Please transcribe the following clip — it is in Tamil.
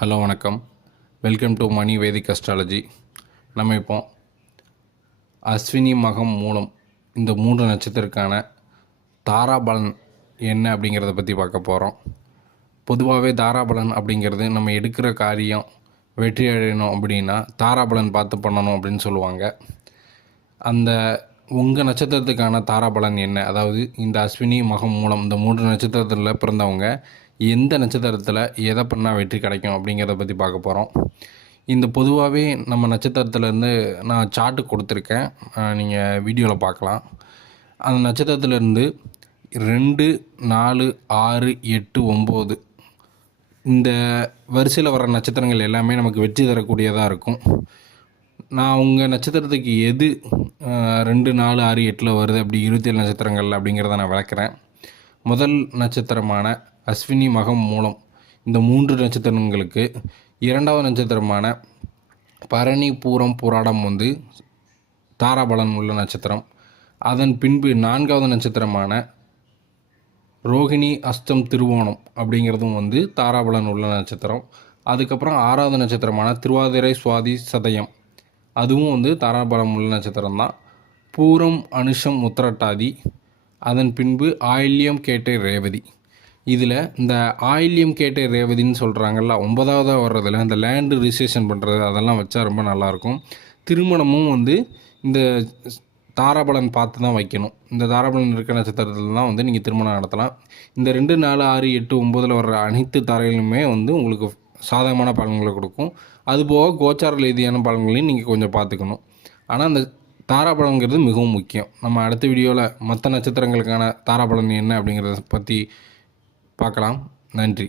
ஹலோ வணக்கம். Welcome to Mani Vedic astrology. நம்ம இப்போ அஸ்வினி மகம் மூலம் இந்த 3 நட்சத்திரக்கான தாராபலன் என்ன அப்படிங்கிறத பற்றி பார்க்க போகிறோம். பொதுவாகவே தாராபலன் அப்படிங்கிறது நம்ம எடுக்கிற காரியம் வெற்றி அடையணும் அப்படின்னா தாராபலன் பார்த்து பண்ணணும் அப்படின்னு சொல்லுவாங்க. அந்த உங்கள் நட்சத்திரத்துக்கான தாராபலன் என்ன, அதாவது இந்த அஸ்வினி மகம் மூலம் இந்த 3 நட்சத்திரத்தில் பிறந்தவங்க எந்த நட்சத்திரத்தில் எதை பண்ணால் வெற்றி கிடைக்கும் அப்படிங்கிறத பற்றி பார்க்க போகிறோம். இந்த பொதுவாகவே நம்ம நட்சத்திரத்துலேருந்து நான் சார்ட்டு கொடுத்துருக்கேன், நீங்கள் வீடியோவில் பார்க்கலாம். அந்த நட்சத்திரத்துலேருந்து 2, 4, 6, 8, 9 இந்த வரிசையில் வர நட்சத்திரங்கள் எல்லாமே நமக்கு வெற்றி தரக்கூடியதாக இருக்கும். நான் உங்கள் நட்சத்திரத்துக்கு எது 2, 4, 6, 8 வருது அப்படி 27 நட்சத்திரங்கள் அப்படிங்கிறத நான் விளக்குறேன். முதல் நட்சத்திரமான அஸ்வினி மகம் மூலம் இந்த 3 நட்சத்திரங்களுக்கு இரண்டாவது நட்சத்திரமான பரணி பூரம் புராடம் தாராபலன் உள்ள நட்சத்திரம். அதன் பின்பு 4வது நட்சத்திரமான ரோகிணி அஸ்தம் திருவோணம் அப்படிங்கிறதும் தாராபலன் உள்ள நட்சத்திரம். அதுக்கப்புறம் 6வது நட்சத்திரமான திருவாதிரை சுவாதி சதயம், அதுவும் தாராபலம் உள்ள நட்சத்திரம் தான். பூரம் அனுஷம் உத்திரட்டாதி, அதன் பின்பு ஆயில்யம் கேட்டை ரேவதி. இதில் இந்த ஆயில்யம் கேட்டை ரேவதின்னு சொல்கிறாங்கல்ல, 9வது வர்றதில் இந்த லேண்டு ரிஜிஸ்ட்ரேஷன் பண்ணுறது அதெல்லாம் வச்சா ரொம்ப நல்லாயிருக்கும். திருமணமும் இந்த தாராபலன் பார்த்து தான் வைக்கணும். இந்த தாராபலன் இருக்கிற நட்சத்திரத்தில் தான் நீங்கள் திருமணம் நடத்தலாம். இந்த 2, 4, 6, 8, 9 வர்ற அனைத்து தாரைகளுமே உங்களுக்கு சாதகமான பலன்களை கொடுக்கும். அதுபோக கோச்சார ரீதியான பலன்களையும் நீங்கள் கொஞ்சம் பார்த்துக்கணும். ஆனால் அந்த தாராபலன்கிறது மிகவும் முக்கியம். நம்ம அடுத்த வீடியோவில் மற்ற நட்சத்திரங்களுக்கான தாராபலன் என்ன அப்படிங்கிறத பற்றி பார்க்கலாம். நன்றி.